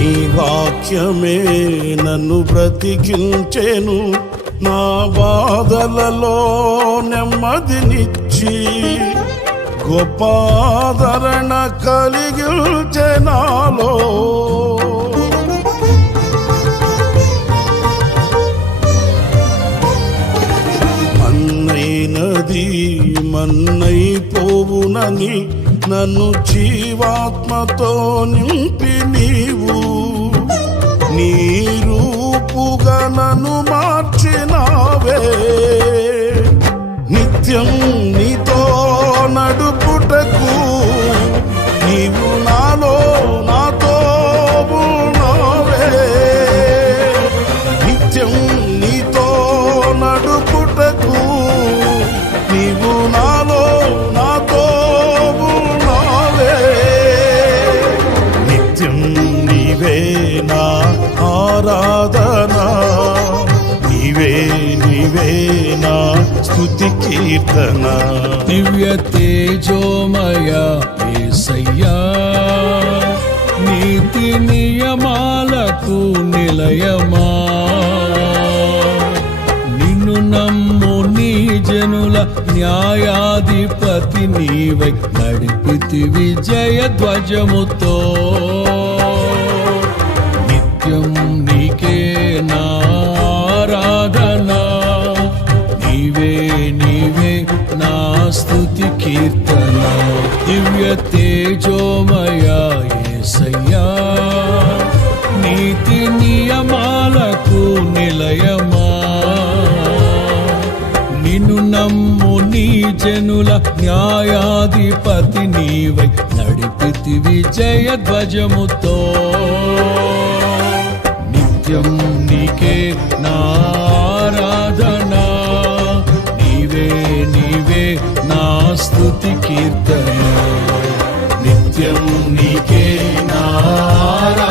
నీ వాక్యమే నన్ను బ్రతికించెను. నా బాధలలో నెమ్మదినిచ్చి గొప్ప ఆదరణ కలిగించె నాలో. మన్నైనది మన్నైపోవునని నన్ను జీవాత్మతో నింపి నీవు. నీ రూపుగా నన్ను మార్చినావే. నిత్యం నీతో ఆరాధనా. నీవే నీవే నా స్థుతి కీర్తన. దివ్య తేజోమయ ఏసయ్యా. నీతి నియమాలకు నిలయమా. నిన్ను నమ్ము నీ జనుల న్యాయాధిపతి నీవై. నడిపితి విజయ ధ్వజముతో దివ్య తేజోమయ ఏసయ్యా నీతి నియమాలకు నిలయమా నిన్ను నమ్ము నీ జనుల న్యాయాధిపతి నీవై నడిపితి విజయ ధ్వజముతో నిత్యం నీకే నా స్తుతి కీర్తన నిత్యం నీకే నారా